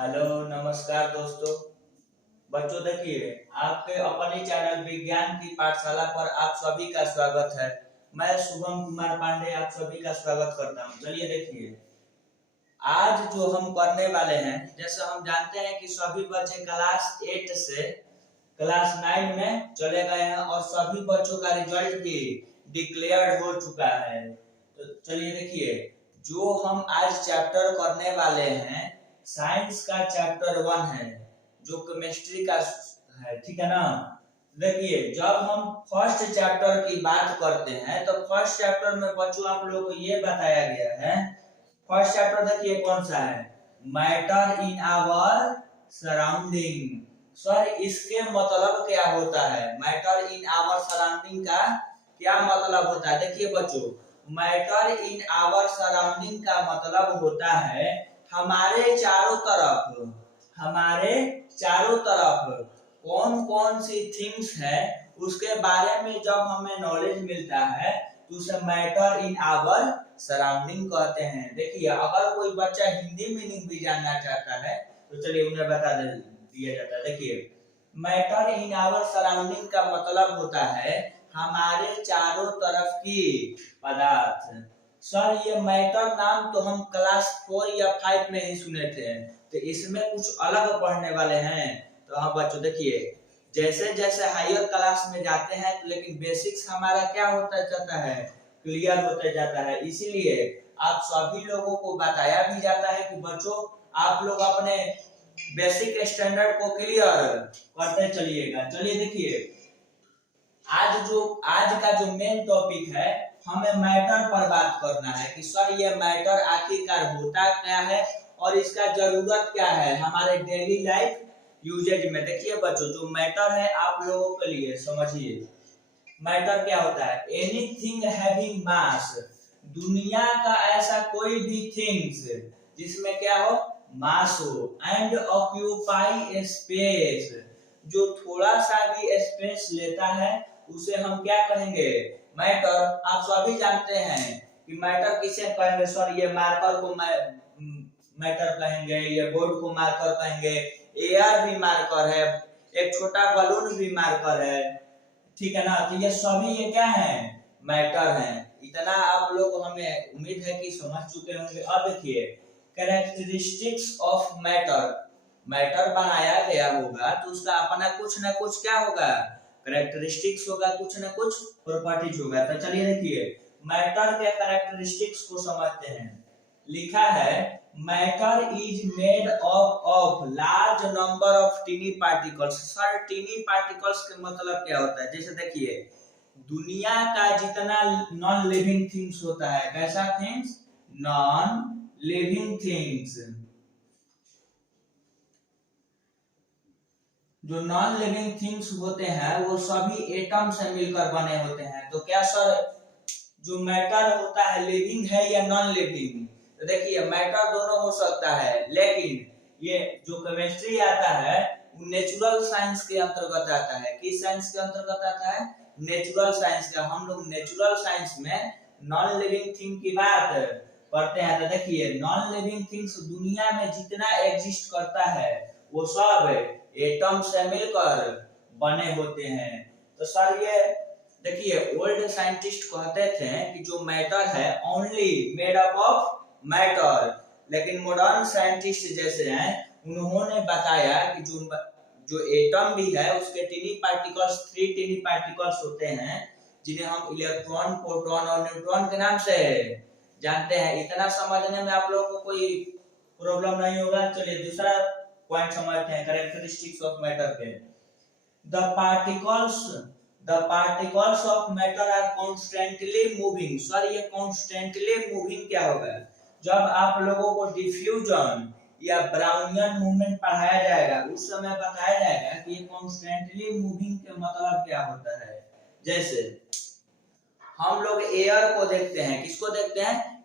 Hello नमस्कार दोस्तों। बच्चों देखिए, आपके अपने चैनल विज्ञान की पाठशाला पर आप सभी का स्वागत है। मैं शुभम कुमार पांडे आप सभी का स्वागत करता हूं। चलिए देखिए, आज जो हम करने वाले हैं, जैसे हम जानते हैं कि सभी बच्चे क्लास 8 से क्लास 9 में चले गए हैं और सभी बच्चों का रिजल्ट भी डिक्लेयर हो चुका है। तो चलिए देखिए, जो हम आज चैप्टर करने वाले हैं साइंस का चैप्टर 1 है, जो केमिस्ट्री का है, ठीक है ना। देखिए, जब हम फर्स्ट चैप्टर की बात करते हैं तो फर्स्ट चैप्टर में बच्चों आप लोगों को ये बताया गया है। फर्स्ट चैप्टर देखिए कौन सा है, matter in our surrounding. Sir इसके मतलब क्या होता है, मैटर इन आवर सराउंडिंग का क्या मतलब होता है? देखिए बच्चों, मैटर इन आवर सराउंडिंग का मतलब होता है हमारे चारों तरफ कौन कौन सी थिंग्स है उसके बारे में जब हमें नॉलेज मिलता है तो उसे मैटर इन आवर सराउंडिंग कहते हैं। देखिए, अगर कोई बच्चा हिंदी मीनिंग भी जानना चाहता है तो चलिए उन्हें बता दिया जाता है। देखिए, मैटर इन आवर सराउंडिंग का मतलब होता है हमारे चारों तरफ की पदार्थ। सर ये मैटर नाम तो हम क्लास 4 या 5 में ही सुने थे, तो इसमें कुछ अलग पढ़ने वाले हैं। तो हाँ बच्चों देखिए, जैसे जैसे हायर क्लास में जाते हैं तो लेकिन बेसिक्स हमारा क्या होता जाता है, क्लियर होता जाता है। इसीलिए आप सभी लोगों को बताया भी जाता है कि बच्चों आप लोग अपने बेसिक स्टैंडर्ड को क्लियर करते चलिएगा। चलिए देखिए, आज का जो मेन टॉपिक है, हमें मैटर पर बात करना है कि सर ये मैटर आखिरकार होता क्या है और इसका जरूरत क्या है हमारे डेली लाइफ यूजेज में। देखिए बच्चों, जो मैटर है आप लोगों के लिए समझिए, मैटर क्या होता है, एनीथिंग हैविंग मास। दुनिया का ऐसा कोई भी थिंग्स जिसमें क्या हो, मास हो, एंड ऑक्यूपाई स्पेस, जो थोड़ा सा भी स्पेस लेता है उसे हम क्या कहेंगे, मैटर। आप सभी जानते हैं कि मैटर किसे कहेंगे। सर ये मार्कर को मैटर कहेंगे, ये बोर्ड को मार्कर कहेंगे, एयर भी मार्कर है, एक छोटा बलून भी मार्कर है, ठीक है ना। तो ये सभी ये क्या है, मैटर है। इतना आप लोग हमें उम्मीद है कि समझ चुके होंगे। अब देखिए, कैरेक्टरिस्टिक्स ऑफ मैटर। मैटर बनाया गया होगा तो उसका अपना कुछ ना कुछ क्या होगा, कैरेक्टरिस्टिक्स होगा, कुछ ना कुछ प्रॉपर्टीज होगा। तो चलिए देखिए, मैटर के कैरेक्टरिस्टिक्स को समझते हैं। लिखा है, matter is made of large number of tiny particles. Sir tiny particles के मतलब क्या होता है? जैसे देखिए, दुनिया का जितना नॉन लिविंग थिंग्स होता है, कैसा थिंग्स, नॉन लिविंग थिंग्स, जो नॉन लिविंग थिंग्स होते हैं वो सभी एटम से मिलकर बने होते हैं। तो क्या सर जो मैटर होता है लिविंग है या नॉन लिविंग? तो देखिए, मैटर दोनों हो सकता है, लेकिन ये जो केमिस्ट्री आता है वो नेचुरल साइंस के अंतर्गत आता है। किस साइंस के अंतर्गत आता है? नेचुरल साइंस का। हम लोग नेचुरल साइंस में नॉन लिविंग थिंग की बात करते हैं। तो देखिए, नॉन लिविंग थिंग्स दुनिया में जितना एग्जिस्ट करता है वो सब एटम से मिलकर बने होते हैं। तो सर ये देखिए, ओल्ड साइंटिस्ट कहते थे कि जो मैटर है only made up of matter, लेकिन मॉडर्न साइंटिस्ट जैसे हैं उन्होंने बताया कि जो एटम भी है उसके टीनी पार्टिकल्स, 3 टीनी पार्टिकल्स होते हैं जिन्हें हम इलेक्ट्रॉन, प्रोटॉन और न्यूट्रॉन के नाम से जानते हैं। इतना समझने में आप लोगों को कोई प्रॉब्लम नहीं होगा। चलिए दूसरा पॉइंट समझते हैं, कैरेक्टरिस्टिक्स ऑफ मैटर के। The particles of matter are constantly moving. Sir ये कॉन्स्टेंटली मूविंग क्या होगा? जब आप लोगों को डिफ्यूजन या ब्राउनियन मूवमेंट पढ़ाया जाएगा उस समय बताया जाएगा कि ये कॉन्स्टेंटली मूविंग के मतलब क्या होता है। जैसे हम लोग एयर को देखते हैं, किसको देखते हैं,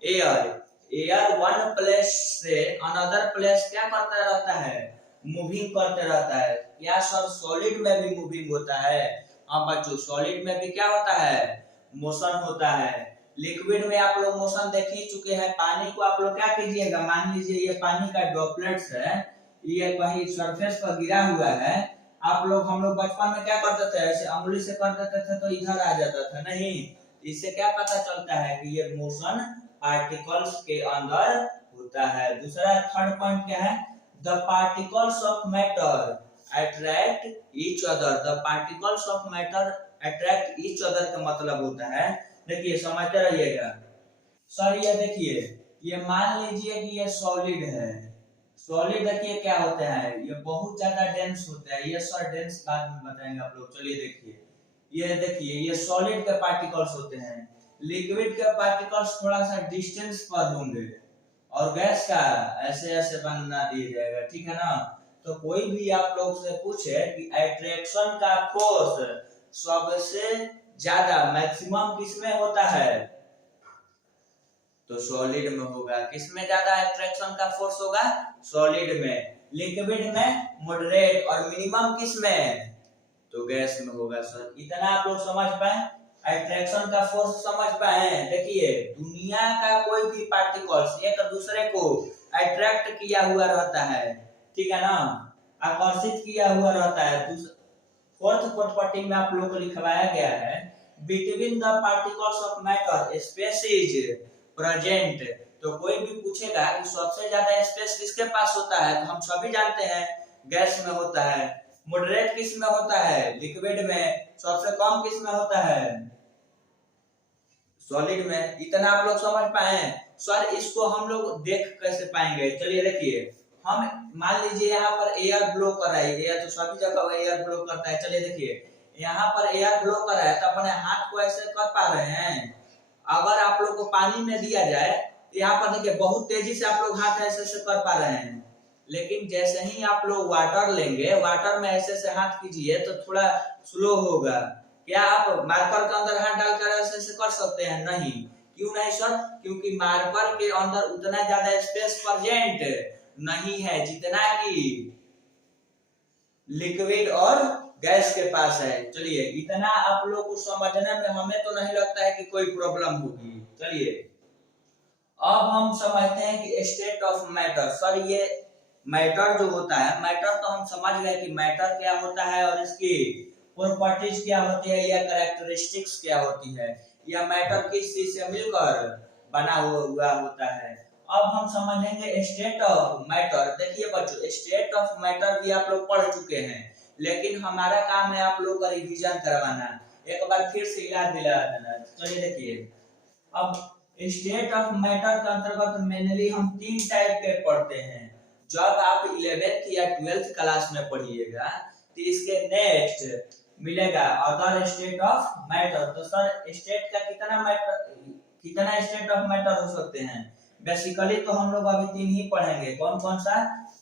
एयर वन प्लेस से अनदर प्लेस क्या करता रहता है, मूविंग करते रहता है। या सर सॉलिड में भी मूविंग होता है? हाँ बच्चों, सॉलिड में भी क्या होता है, मोशन होता है। लिक्विड में आप लोग मोशन देख ही चुके हैं। पानी को आप लोग क्या कीजिएगा, मान लीजिए ये पानी का ड्रॉपलेट्स है, ये कहीं सरफेस पर गिरा हुआ है, आप लोग हम लोग बचपन में क्या करते थे, ऐसे अंगुली से कर देते थे तो इधर आ जाता था, नहीं। इससे क्या पता चलता है कि ये मोशन पार्टिकल्स के अंदर होता है। दूसरा थर्ड पॉइंट क्या है, the particles of matter attract each other. The particles of matter attract each other का मतलब होता है, देखिए समझते रहिएगा सर। ये देखिए, ये मान लीजिए कि ये सॉलिड है, सॉलिड देखिए क्या होते हैं, ये बहुत ज्यादा डेंस होते हैं। ये सर डेंस बाद में बताएंगे आप लोग। चलिए देखिए, ये देखिए ये सॉलिड के पार्टिकल्स होते हैं। लिक्विड के पार्टिकल्स थोड़ा सा डिस्टेंस पर होंगे, और गैस का ऐसे ऐसे बना दिया जाएगा, ठीक है ना। तो कोई भी आप लोग से पूछे कि अट्रैक्शन का फोर्स सबसे ज्यादा मैक्सिमम किसमें होता है, तो सॉलिड में होगा। किसमें ज्यादा अट्रैक्शन का फोर्स होगा, सॉलिड में। लिक्विड में मॉडरेट, और मिनिमम किसमें, तो गैस में होगा। सर इतना आप लोग समझ पाए, अट्रैक्शन का फोर्स समझ पाए। देखिए दुनिया का कोई भी पार्टिकल्स एक दूसरे को अट्रैक्ट किया हुआ रहता है, ठीक है ना, आकर्षित किया हुआ रहता है। फोर्थ प्रॉपर्टी में आप लोग को लिखवाया गया है, between the particles of matter space is present. तो कोई भी पूछेगा कि सबसे ज्यादा स्पेस किसके पास होता है, तो हम सभी जानते हैं गैस में होता है। मॉडरेट किस में होता है, लिक्विड में। सबसे कम किस में होता है, सॉलिड में। इतना आप लोग समझ पाए। सर इसको हम लोग देख कैसे पाएंगे, चलिए देखिए, हम मान लीजिए यहाँ पर एयर ब्लो कर रहा है, एयर तो सभी जगह एयर ब्लो करता है। चलिए देखिए यहाँ पर एयर ब्लो कर रहा है, तो अपने हाथ को ऐसे कर पा रहे हैं। अगर आप लोग को पानी में दिया जाए तो यहाँ पर देखिए बहुत तेजी से आप लोग हाथ ऐसे ऐसे कर पा रहे हैं, लेकिन जैसे ही आप लोग वाटर लेंगे, वाटर में ऐसे ऐसे हाथ कीजिए तो थोड़ा स्लो होगा। क्या आप मार्कर के अंदर हाथ डालकर ऐसे ऐसे कर सकते हैं, नहीं। क्यों नहीं सर, क्योंकि मार्कर के अंदर उतना ज्यादा स्पेस प्रेजेंट नहीं है जितना कि लिक्विड और गैस के पास है। चलिए इतना आप लोग को समझने में हमें तो नहीं लगता है कि कोई प्रॉब्लम होगी। चलिए अब हम समझते हैं कि स्टेट ऑफ मैटर। सर ये मैटर जो होता है, मैटर तो हम समझ गए कि मैटर क्या होता है और इसकी प्रॉपर्टीज क्या होती है या कैरेक्टरिस्टिक्स क्या होती है, या मैटर किस चीज से मिलकर बना हुआ होता है। अब हम समझेंगे स्टेट ऑफ मैटर। देखिए बच्चों, स्टेट ऑफ मैटर भी आप लोग पढ़ चुके हैं, लेकिन हमारा काम है आप लोग का रिवीजन करवाना, एक बार फिर से याद दिला देना। चलिए देखिए, अब स्टेट ऑफ मैटर के अंतर्गत मेनली हम तीन टाइप के पढ़ते हैं। जब आप 11th या 12th क्लास में पढ़िएगा तो इसके नेक्स्ट मिलेगा अदर स्टेट ऑफ मैटर। तो सर स्टेट का कितना स्टेट ऑफ मैटर हो सकते हैं, बेसिकली तो हम लोग अभी तीन ही पढ़ेंगे। कौन कौन सा,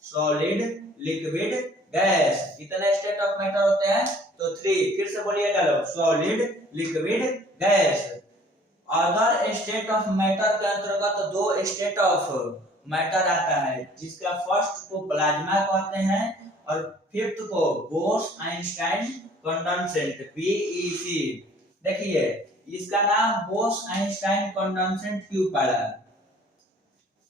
सॉलिड, लिक्विड, गैस। कितने स्टेट ऑफ मैटर होते हैं, तो 3। फिर से बोलिएगा लोग, solid, liquid, gas. Other state of matter के अंतर्गत 2 स्टेट ऑफ मैटर आता है, जिसका फर्स्ट को प्लाज्मा कहते हैं और फिफ्थ को बोस आइंस्टाइन कंडेंसेट, बीईसी। देखिए इसका नाम बोस आइंस्टाइन कंडेंसेट क्यों पड़ा,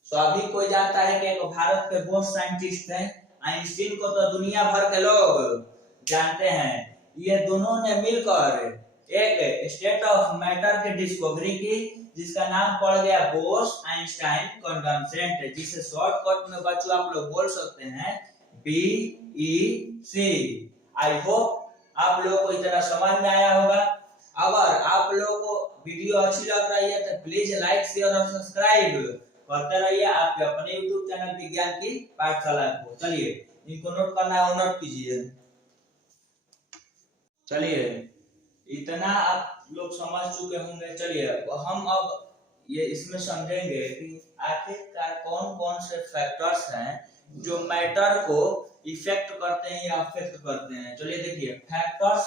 सभी कोई जानता है कि एक भारत के बोस साइंटिस्ट हैं। आइंस्टीन को तो दुनिया भर के लोग जानते हैं। ये दोनों ने मिलकर एक स्टेट ऑफ मैटर की डिस्कवरी की, जिसका नाम पड़ गया बोस आइंस्टाइन कंडेंसेट, जिसे शॉर्टकट में बच्चों आप लोग बोल सकते हैं बीईसी। आई होप आप लोग को इतना समझ में आया होगा। अगर आप लोगों को वीडियो अच्छी लग रही है तो प्लीज लाइक, शेयर और सब्सक्राइब करते रहिए आपके अपने यूट्यूब चैनल विज्ञान की पाठशाला को। चलिए इनको नोट करना है, नोट कीजिए। चलिए इतना आप लोग समझ चुके होंगे। चलिए हम अब ये इसमें समझेंगे कि आखिरकार कौन कौन से फैक्टर्स हैं जो मैटर को इफेक्ट करते हैं या अफेक्ट करते हैं। चलिए देखिए, factors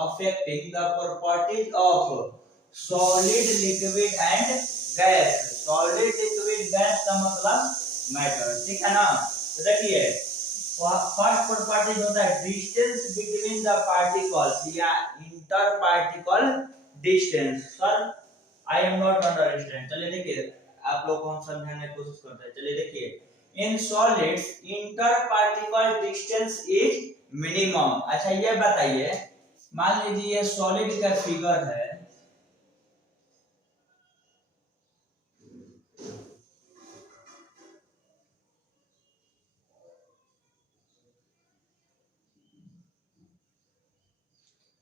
affecting the properties of solid, liquid and gas. Solid, liquid, gas का मतलब मैटर, ठीक है ना। तो देखिए फर्स्ट प्रॉपर्टी होता है डिस्टेंस बिटवीन द पार्टिकल्स या inter particle distance. Sir I am not understand. चलिए देखिए आप लोग को हम समझाने की कोशिश करते हैं। चलिए देखिए in solids inter particle distance is minimum. अच्छा ये बताइए, मान लीजिए ये सॉलिड का फिगर है,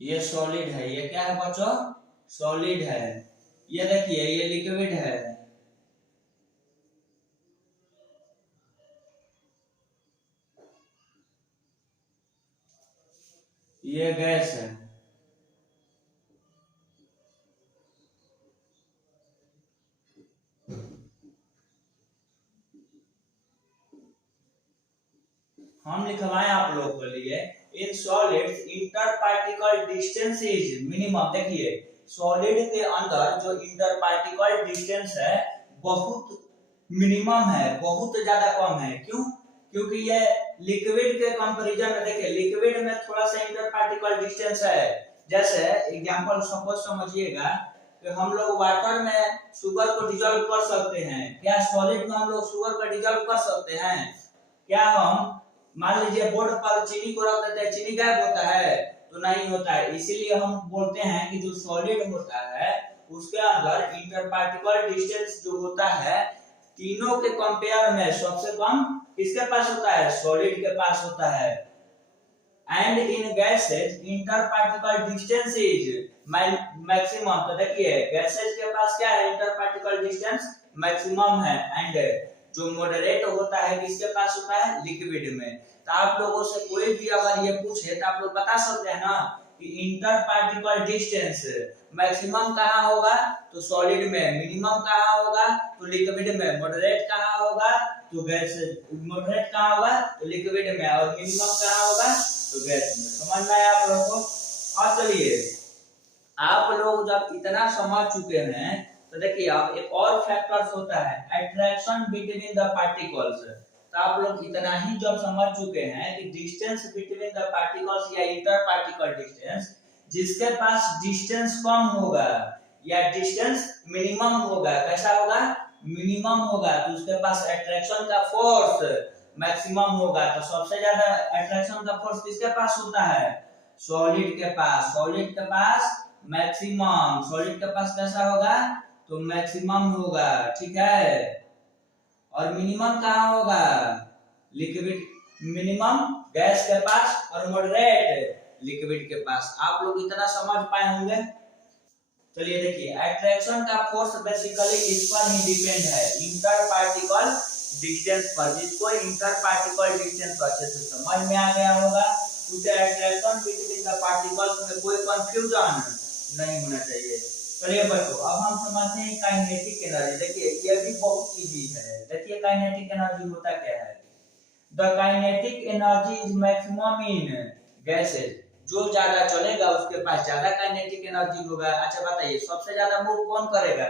ये सॉलिड है, ये क्या है बच्चों, सॉलिड है। ये देखिए ये लिक्विड है, ये गैस है। हम लिखवाएं आप लोगों के लिए, in solids inter particle distance is minimum. देखिए सॉलिड के अंदर जो इंटर पार्टिकल डिस्टेंस है बहुत मिनिमम है, बहुत ज्यादा कम है। क्यों? क्योंकि ये लिक्विड के कंपैरिजन में, देखिए लिक्विड में थोड़ा सा इंटर पार्टिकल डिस्टेंस है। जैसे एग्जांपल सपोज समझिएगा कि हम लोग वाटर में शुगर को डिजोल्व कर सकते हैं, क्या सॉलिड में हम लोग शुगर को डिजोल्व कर सकते हैं? क्या हम मान लीजिए बोर्ड पर चीनी को रख देते हैं, चीनी गायब होता है? तो नहीं होता है। इसीलिए हम बोलते हैं कि जो सॉलिड होता है उसके अंदर इंटर पार्टिकल डिस्टेंस जो होता है तीनों के कंपेयर में सबसे कम किसके पास होता है? सॉलिड के पास होता है। And in gases inter particle distance is maximum. तो देखिए गैसेज के पास क्या है? इंटर पार्टिकल डिस्टेंस मैक्सिमम है। एंड जो मॉडरेट होता है किसके पास होता है? लिक्विड में। तो आप लोगों से कोई भी अगर ये पूछे तो आप लोग बता सकते हैं ना कि इंटर पार्टिकल डिस्टेंस मैक्सिमम कहाँ होगा? तो सॉलिड में। मिनिमम कहाँ होगा? तो लिक्विड में। मॉडरेट कहाँ होगा? तो गैस। मॉडरेट कहाँ होगा? तो लिक्विड में। और मिनिमम कहाँ होगा? तो गैस में। समझ में आया आप लोगों को? और चलिए आप लोग जब इतना समझ चुके हैं तो देखिए अब एक और फैक्टर्स होता है, अट्रैक्शन बिटवीन द पार्टिकल्स। तो आप लोग इतना ही जब समझ चुके हैं कि डिस्टेंस बिटवीन द पार्टिकल्स या इंटर पार्टिकल डिस्टेंस, जिसके पास डिस्टेंस कम होगा या डिस्टेंस मिनिमम होगा, कैसा होगा? मिनिमम होगा, तो उसके पास अट्रैक्शन का फोर्स मैक्सिमम होगा। तो सबसे ज्यादा अट्रैक्शन का फोर्स किसके पास होता है? सॉलिड के पास। सॉलिड के पास मैक्सिमम। सॉलिड के पास कैसा होगा? तो मैक्सिमम होगा, ठीक है। और मिनिमम कहाँ होगा? लिक्विड। मिनिमम गैस के पास और मॉडरेट लिक्विड के पास। आप लोग इतना समझ पाए होंगे। चलिए देखिए अट्रैक्शन का फोर्स बेसिकली इस पर ही डिपेंड है, इंटर पार्टिकल डिस्टेंस पर। जिसको इंटर पार्टिकल डिस्टेंस अच्छे से समझ में आ गया होगा उसे अट्रैक्शन बिटवीन द पार्टिकल्स में कोई कंफ्यूजन नहीं होना चाहिए। चलिए बच्चों अब हम समझते हैं काइनेटिक एनर्जी। देखिए ये भी बहुत इजी है। देखिए काइनेटिक एनर्जी होता क्या है? The kinetic energy is maximum in gases. जो ज्यादा चलेगा उसके पास ज्यादा काइनेटिक एनर्जी होगा। अच्छा बताइए सबसे ज्यादा मूव कौन करेगा?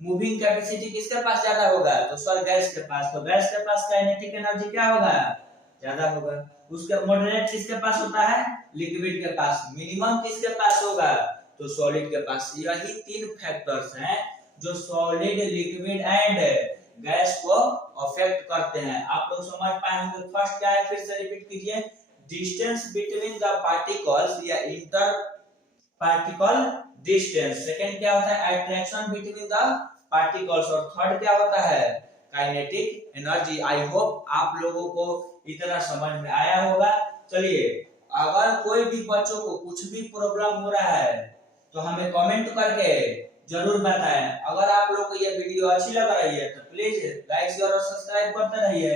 मूविंग कैपेसिटी किसके पास ज्यादा होगा? तो सर गैस के पास। तो गैस के पास काइनेटिक एनर्जी क्या होगा? ज्यादा होगा। उसके मॉडरेट किसके पास होता है? लिक्विड के पास। मिनिमम किसके पास होगा? तो सॉलिड के पास। यही तीन फैक्टर्स हैं जो सॉलिड, लिक्विड एंड गैस को अफेक्ट करते हैं। आप लोग समझ पाए होंगे। फर्स्ट क्या है? फिर से रिपीट कीजिए। डिस्टेंस बिटवीन द पार्टिकल्स या इंटर पार्टिकल डिस्टेंस। सेकंड क्या होता है? Attraction between the particles. और थर्ड क्या होता है? Kinetic energy. आई होप आप लोगों को इतना समझ में आया होगा। चलिए अगर कोई भी बच्चों को कुछ भी प्रॉब्लम हो रहा है तो हमें कमेंट करके जरूर बताएं। अगर आप लोग को ये वीडियो अच्छी लग रही है तो प्लीज लाइक शेयर और सब्सक्राइब करते रहिए।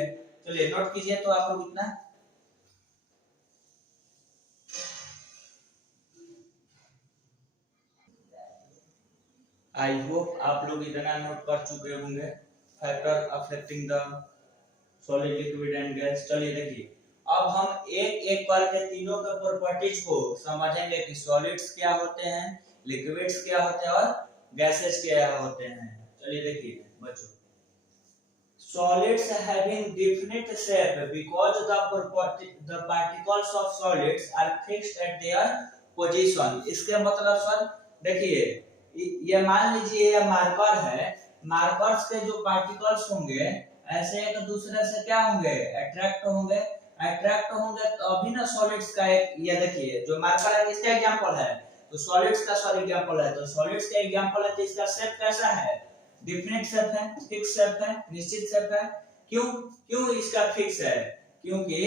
चलिए नोट कीजिए तो आप लोग इतना। आई होप आप लोग इतना नोट कर चुके होंगे factor affecting the solid, liquid and gas. चलिए देखिए अब हम एक एक करके तीनों के प्रॉपर्टीज को समझेंगे कि सॉलिड्स क्या होते हैं, लिक्विड्स क्या होते हैं और गैसेस क्या होते हैं। चलिए देखिए बच्चों, solids having definite shape because the particles of solids are fixed at their position। इसके मतलब सर देखिए ये मान लीजिए ये मार्कर है, मार्कर्स के जो पार्टिकल्स होंगे ऐसे एक दूसरे से क्या होंगे, अट्रैक्ट होंगे। अट्रैक्ट होंगे तो अभी ना सॉलिड्स का एक, ये देखिए जो मार्कर है किसका एग्जांपल है, तो सॉलिड्स का सॉलिड एग्जांपल है। तो सॉलिड्स का एग्जांपल है तो इसका शेप कैसा है, डिफिनिट शेप है, फिक्स शेप है, निश्चित शेप है। क्यों क्यों इसका फिक्स है, क्योंकि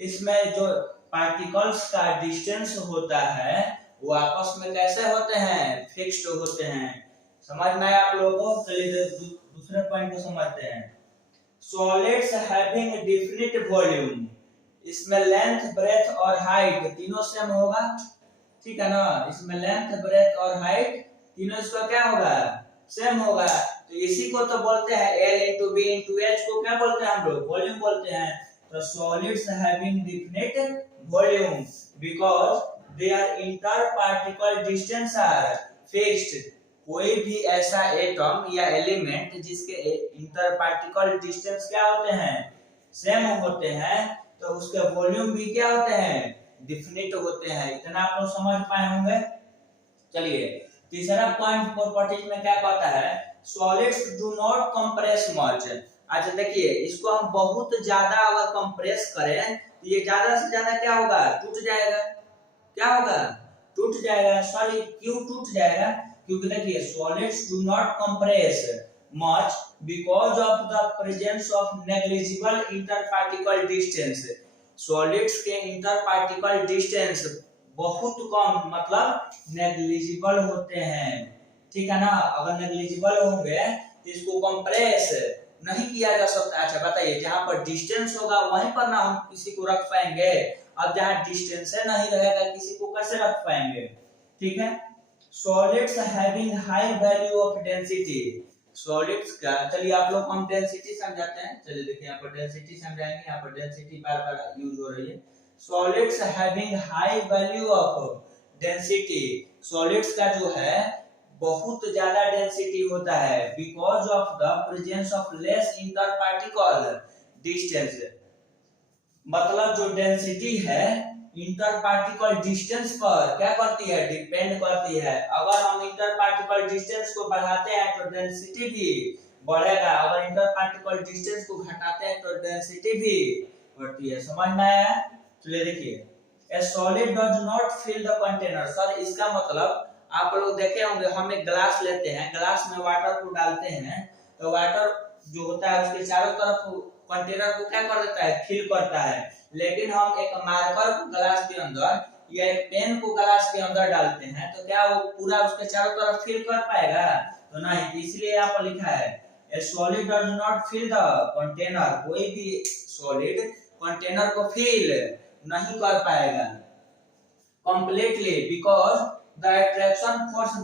इसमें जो पार्टिकल्स का डिस्टेंस होता है वो आपस में कैसे होते हैं, फिक्स्ड होते हैं। समझ में आया आप लोगों को। चलिए दूसरे पॉइंट को समझते हैं। सॉलिड्स हैविंग डिफिनिट वॉल्यूम, इसमें लेंथ ब्रेथ और हाइट तीनों सेम होगा, ठीक है ना। इसमें लेंथ ब्रेथ और हाइट तीनों इसका क्या होगा, सेम होगा। तो इसी को तो बोलते हैं L into B into H को क्या बोलते हैं हम लोग, वॉल्यूम बोलते हैं। तो solids having definite volume because their inter particle distance are fixed. कोई भी ऐसा एटम या एलिमेंट जिसके इंटर पार्टिकल डिस्टेंस क्या होते हैं, सेम होते हैं, तो उसके वॉल्यूम भी क्या होते हैं, डिफिनिट होते हैं। इतना आप लोग समझ पाए होंगे। चलिए तीसरा पॉइंट प्रॉपर्टीज में क्या कहता है, solids do not compress much. अच्छा देखिए इसको हम बहुत ज्यादा अगर कंप्रेस करें तो ये ज्यादा से ज्यादा क्या होगा, टूट जाएगा। क्या होगा, टूट जाएगा। सॉरी क्यों टूट जाएगा, क्योंकि देखिए solids do not compress much because of the presence of negligible inter particle distance. Solids के इंटर पार्टिकल डिस्टेंस बहुत कम, मतलब नेग्लिजिबल होते हैं, ठीक है ना। अगर नेग्लिजिबल होंगे तो इसको कंप्रेस नहीं किया जा सकता। अच्छा बताइए, जहां पर डिस्टेंस होगा वहीं पर ना हम किसी को रख पाएंगे, अब जहां डिस्टेंस नहीं रहेगा किसी को कैसे रख पाएंगे, ठीक है। Solids having high value of density, solids का, चलिए आप लोग हम डेंसिटी समझाते हैं। चलिए देखिए यहाँ पर डेंसिटी समझाएंगे, यहाँ पर डेंसिटी बार बार यूज हो रही है। Solids having high value of density, solids का जो है बहुत ज्यादा डेंसिटी होता है because of the presence of less inter particle distance. मतलब जो डेंसिटी है इंटर पार्टिकल डिस्टेंस पर क्या करती है, डिपेंड करती है। अगर हम इंटर पार्टिकल डिस्टेंस को बढ़ाते हैं तो डेंसिटी भी बढ़ेगा, अगर इंटर पार्टिकल डिस्टेंस को घटाते हैं तो डेंसिटी भी बढ़ती है। समझ में आया। चलिए देखिए, a solid does not fill the container. Sir इसका मतलब आप लोग देखे होंगे, हम एक ग्लास लेते हैं, ग्लास में वाटर को डालते हैं, तो वाटर जो होता है उसके चारों तरफ कंटेनर को क्या कर देता है, फिल करता है। लेकिन हम एक मार्कर को ग्लास के अंदर या एक पेन को ग्लास के अंदर डालते हैं तो क्या वो पूरा उसके चारों तरफ फिल कर पाएगा, तो नहीं। तो इसलिए यहाँ पर लिखा है a solid does not fill the container, कोई भी सॉलिड कंटेनर को फिल नहीं कर पाएगा completely because the attraction force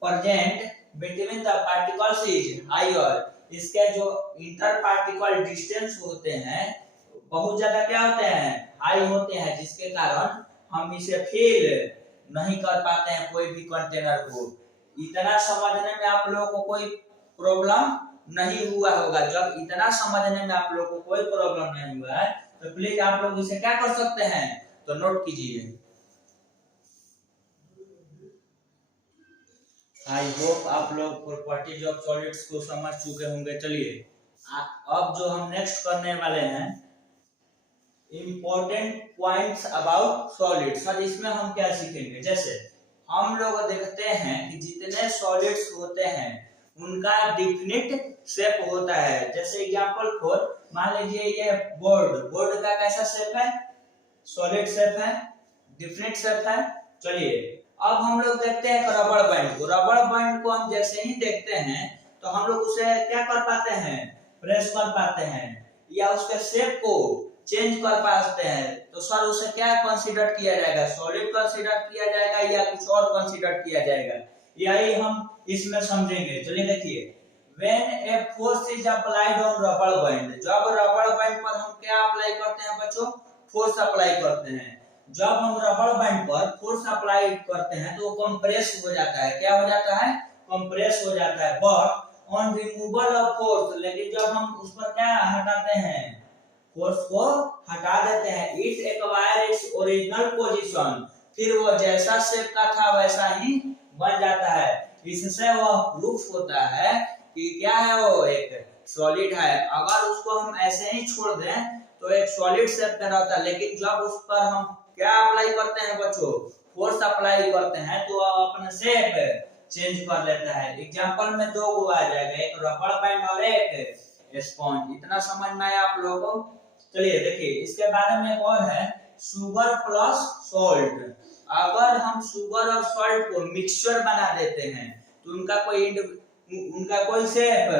present between the particles is higher। इसके जो इंटर पार्टिकल डिस्टेंस होते हैं बहुत ज्यादा क्या होते हैं, हाई होते हैं, जिसके कारण हम इसे फिल नहीं कर पाते हैं कोई भी कंटेनर को। इतना समझने में आप लोगों को कोई प्रॉब्लम नहीं हुआ होगा। जब इतना समझने में आप लोगों को कोई प्रॉब्लम नहीं हुआ है तो प्लीज आप लोग इसे क्या कर सकते हैं, तो नोट कीजिए। आई होप आप लोग प्रॉपर्टीज ऑफ सॉलिड्स को समझ चुके होंगे। चलिए अब जो हम नेक्स्ट करने वाले हैं important points about solids. Sir इसमें हम क्या सीखेंगे, जैसे हम लोग देखते हैं कि जितने सॉलिड्स होते हैं उनका डिफिनिट शेप होता है। जैसे एग्जांपल फॉर मान लीजिए ये बोर्ड का कैसा शेप है, सॉलिड शेप है, डिफिनिट शेप है। चलिए अब हम लोग देखते हैं रबड़ बैंड को। रबड़ बैंड को हम जैसे ही देखते हैं तो हम लोग उसे क्या कर पाते हैं, प्रेस कर पाते हैं या उसके शेप को चेंज कर पाते हैं। तो सर उसे क्या कंसीडर किया जाएगा, सॉलिड कंसीडर किया जाएगा या कुछ और कंसीडर किया जाएगा, यही हम इसमें समझेंगे। चलिए देखिए, when a force is applied on रबड़ बैंड, जब रबड़ बैंड पर हम क्या अप्लाई करते हैं बच्चों, फोर्स अप्लाई करते हैं। जब हम रबड़ बैंड पर फोर्स अप्लाई करते हैं तो वो कंप्रेस हो जाता है। क्या हो जाता है, कंप्रेस हो जाता है। But on removal of force, लेकिन जब हम उस पर क्या हटाते हैं, फोर्स को हटा देते हैं, it acquire its original position, फिर वो जैसा शेप का था वैसा ही बन जाता है। इससे वह प्रूफ होता है कि क्या है, वो एक सॉलिड है, अगर उसको हम ऐसे ही छोड़ दें तो एक सॉलिड शेप में रहता है, लेकिन जब उस पर हम क्या अप्लाई करते हैं बच्चों, फोर्स अप्लाई करते हैं तो अपना शेप चेंज कर लेता है। एग्जांपल में दो गो आ जाएगा, एक रबड़ बैंड और एक स्पंज। इतना समझ में आया आप लोगों को? चलिए देखिए इसके बारे में एक और है, शुगर प्लस सॉल्ट। अगर हम शुगर और सॉल्ट को मिक्सचर बना देते हैं तो उनका कोई शेप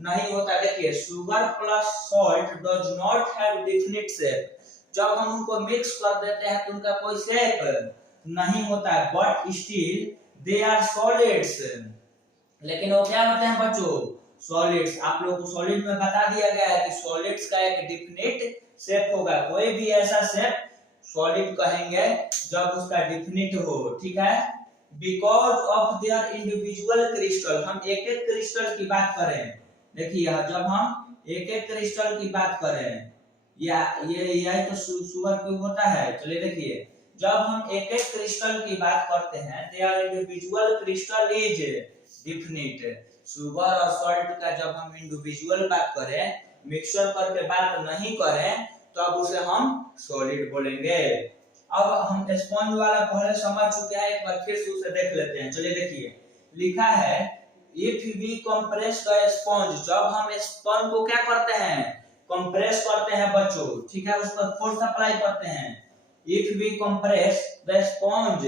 नहीं होता। देखिए sugar plus salt does not have definite shape. जब हम उनको मिक्स कर देते हैं तो उनका कोई शेप नहीं होता है, but still they are solids. लेकिन वो क्या होते हैं बच्चों, सॉलिड्स। आप लोगों को सॉलिड में बता दिया गया है कि सॉलिड्स का एक डेफिनिट शेप होगा। कोई भी ऐसा शेप सॉलिड कहेंगे जब उसका डेफिनिट हो, ठीक है। Because of their individual crystal, हम एक एक क्रिस्टल की बात करें। देखिए जब हम एक एक क्रिस्टल की बात करें, या ये तो सुगर क्यूब होता है। चलिए देखिए जब हम एक एक क्रिस्टल की बात करते हैं, their individual crystal is definite. Sugar और सॉल्ट का जब हम इंडिविजुअल बात करें, मिक्सचर करके बात नहीं करें, तो अब उसे हम सॉलिड बोलेंगे। अब हम स्पंज वाला पहले समझ चुके हैं, एक बार फिर से उसे देख लेते हैं। चलिए देखिए लिखा है if we compress the sponge. जब हम स्पंज को क्या करते हैं, कंप्रेस करते हैं बच्चों, ठीक है, उस पर फोर्स अप्लाई करते हैं। If we compress the sponge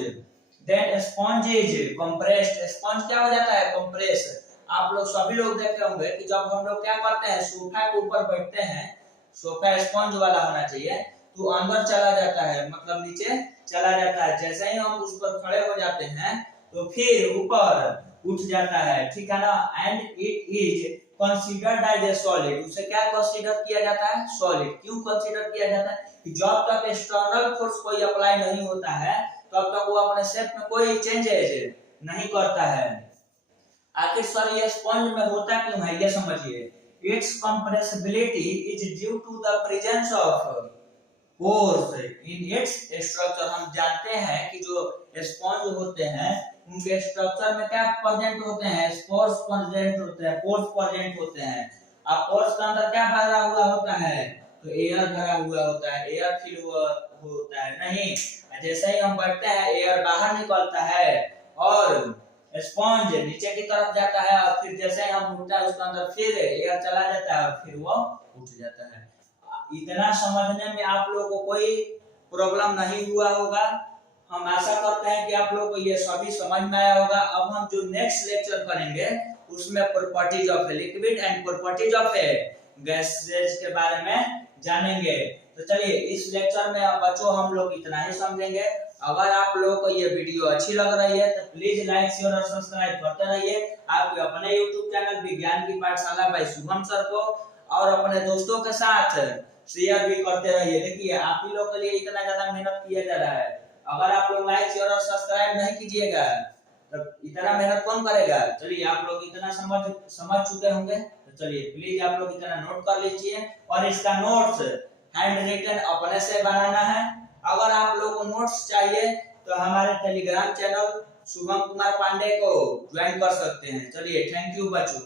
then sponge is compressed. Sponge क्या हो जाता है, कंप्रेस। आप लोग सभी लोग देखे होंगे कि जब हम लोग क्या करते हैं, सोफा के ऊपर बैठते हैं, सोफा स्पंज वाला होना चाहिए, तो अंदर चला जाता है, मतलब नीचे चला जाता है। जैसे ही हम उस पर खड़े हो जाते हैं तो फिर ऊपर उठ जाता है, ठीक है ना। And it is considered as a solid. उसे क्या कंसीडर किया जाता है, सॉलिड। क्यों कंसीडर किया जाता है कि जब तक एक्सटर्नल फोर्स कोई अप्लाई नहीं होता है तब तक वो अपने शेप में कोई चेंजेस नहीं करता है। आखिर सर ये स्पंज में होता क्यों है, ये समझिए। Its compressibility is due to the presence of force in its structure. हम जानते हैं कि जो स्पंज होते हैं उनके स्ट्रक्चर में क्या प्रेजेंट होते हैं, फोर्स प्रेजेंट होते हैं, फोर्स प्रेजेंट होते हैं। अब फोर्स के अंदर क्या भरा हुआ होता है, तो एयर भरा हुआ होता है। एयर फिल होता है नहीं, जैसे ही हम बढ़ते हैं एयर बाहर निकलता है और स्पंज नीचे की तरफ जाता है, और फिर जैसे ही हम उठता है उसके अंदर फिर एयर चला जाता है और फिर वो उठ जाता है। इतना समझने में आप लोगों को कोई प्रॉब्लम नहीं हुआ होगा। हम आशा करते हैं कि आप लोगों को ये सभी समझ में आया होगा। अब हम जो नेक्स्ट लेक्चर करेंगे उसमें properties of a liquid and properties of A gases के बारे में जानेंगे। तो चलिए इस लेक्चर में बच्चों हम लोग इतना ही समझेंगे। अगर आप लोगों को ये वीडियो अच्छी लग रही है तो प्लीज लाइक शेयर और सब्सक्राइब करते रहिए। आप अपने यूट्यूब चैनल विज्ञान की पाठशाला बाय शुभम सर को और अपने दोस्तों के साथ शेयर भी करते रहिए। देखिए आप ही लोग के लिए इतना ज्यादा मेहनत किया जा रहा है, अगर आप लोग लाइक शेयर और सब्सक्राइब नहीं कीजिएगा तो इतना मेहनत कौन करेगा। चलिए आप लोग इतना समझ चुके होंगे, तो चलिए प्लीज आप लोग इतना नोट कर लीजिए। और इसका नोट्स हैंड रिटन अपने से बनाना है। अगर आप लोग को नोट्स चाहिए तो हमारे टेलीग्राम चैनल शुभम कुमार पांडे को ज्वाइन कर सकते हैं। चलिए थैंक यू बच्चों।